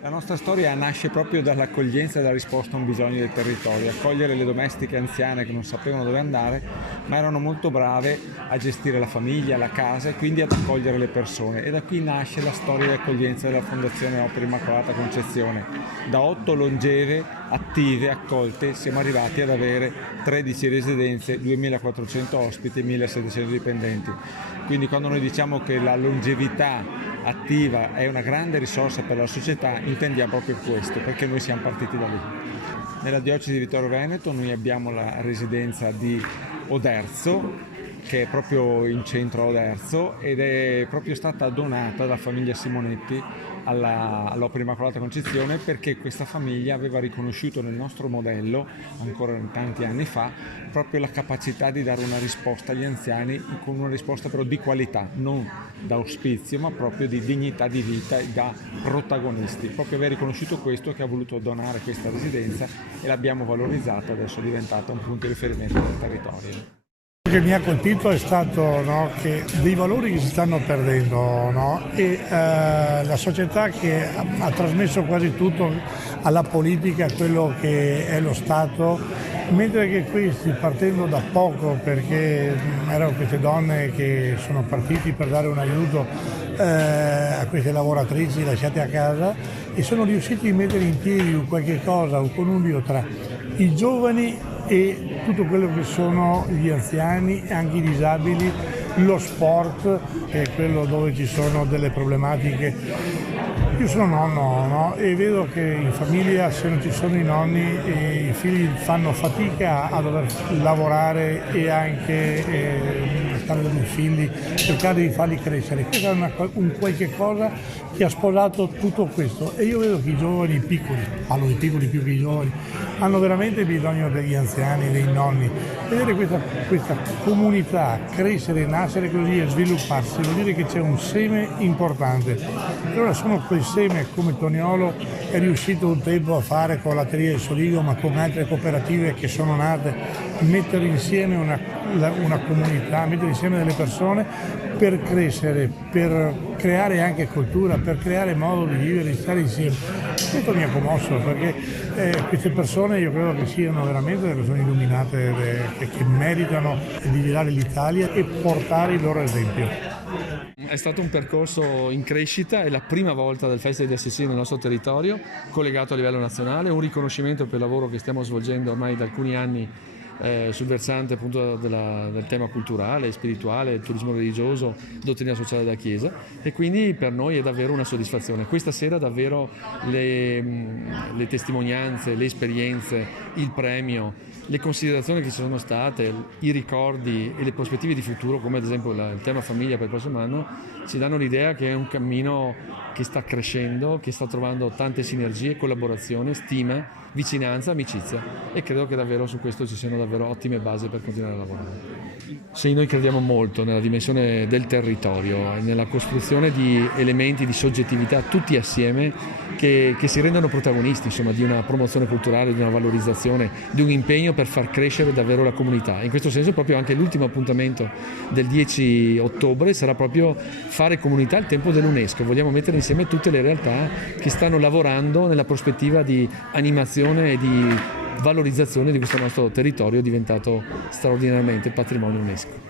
La nostra storia nasce proprio dall'accoglienza e dalla risposta a un bisogno del territorio, accogliere le domestiche anziane che non sapevano dove andare, ma erano molto brave a gestire la famiglia, la casa e quindi ad accogliere le persone. E da qui nasce la storia di accoglienza della Fondazione Opera Immacolata Concezione. Da 8 longeve attive, accolte, siamo arrivati ad avere 13 residenze, 2400 ospiti e 1700 dipendenti. Quindi quando noi diciamo che la longevità attiva è una grande risorsa per la società, intendiamo proprio questo, perché noi siamo partiti da lì. Nella diocesi di Vittorio Veneto noi abbiamo la residenza di Oderzo, che è proprio in centro a Oderzo, ed è proprio stata donata dalla famiglia Simonetti all'Opera Immacolata Concezione, perché questa famiglia aveva riconosciuto nel nostro modello, ancora tanti anni fa, proprio la capacità di dare una risposta agli anziani, con una risposta però di qualità, non da ospizio ma proprio di dignità di vita e da protagonisti. Proprio aver riconosciuto questo che ha voluto donare questa residenza e l'abbiamo valorizzata, adesso è diventata un punto di riferimento del territorio. Quello che mi ha colpito è stato, no, che dei valori che si stanno perdendo, no? E la società che ha trasmesso quasi tutto alla politica, quello che è lo Stato, mentre che questi, partendo da poco, perché erano queste donne che sono partiti per dare un aiuto a queste lavoratrici lasciate a casa, e sono riusciti a mettere in piedi un qualche cosa, un connubio tra i giovani e tutto quello che sono gli anziani e anche i disabili, lo sport, che è quello dove ci sono delle problematiche. Io sono nonno, no? E vedo che in famiglia, se non ci sono i nonni, i figli fanno fatica a dover lavorare e anche stare con i figli, cercare di farli crescere. Questo è un qualche cosa che ha sposato tutto questo, e io vedo che i giovani, i piccoli, parlo di piccoli più che i giovani, hanno veramente bisogno degli anziani, dei nonni. Vedere questa comunità crescere, nascere così e svilupparsi vuol dire che c'è un seme importante. E allora sono quel seme, come Toniolo è riuscito un tempo a fare con la Latteria del Soligo, ma con altre cooperative che sono nate, mettere insieme una comunità, mettere insieme delle persone per crescere, per creare anche cultura, per creare modo di vivere, di stare insieme. Questo mi ha commosso, perché queste persone io credo che siano veramente delle persone illuminate, che meritano di girare l'Italia e portare il loro esempio. È stato un percorso in crescita, è la prima volta del Festival di Assisi nel nostro territorio, collegato a livello nazionale, un riconoscimento per il lavoro che stiamo svolgendo ormai da alcuni anni sul versante appunto del tema culturale, spirituale, turismo religioso, dottrina sociale della Chiesa, e quindi per noi è davvero una soddisfazione. Questa sera davvero le testimonianze, le esperienze, il premio, le considerazioni che ci sono state, i ricordi e le prospettive di futuro, come ad esempio il tema famiglia per il prossimo anno, ci danno l'idea che è un cammino che sta crescendo, che sta trovando tante sinergie, collaborazione, stima, vicinanza, amicizia, e credo che davvero su questo ci siano davvero ottime basi per continuare a lavorare. Sì, noi crediamo molto nella dimensione del territorio, nella costruzione di elementi di soggettività tutti assieme che si rendono protagonisti, insomma, di una promozione culturale, di una valorizzazione, di un impegno per far crescere davvero la comunità. In questo senso proprio anche l'ultimo appuntamento del 10 ottobre sarà proprio fare comunità al tempo dell'UNESCO. Vogliamo mettere insieme tutte le realtà che stanno lavorando nella prospettiva di animazione e di valorizzazione di questo nostro territorio diventato straordinariamente patrimonio UNESCO.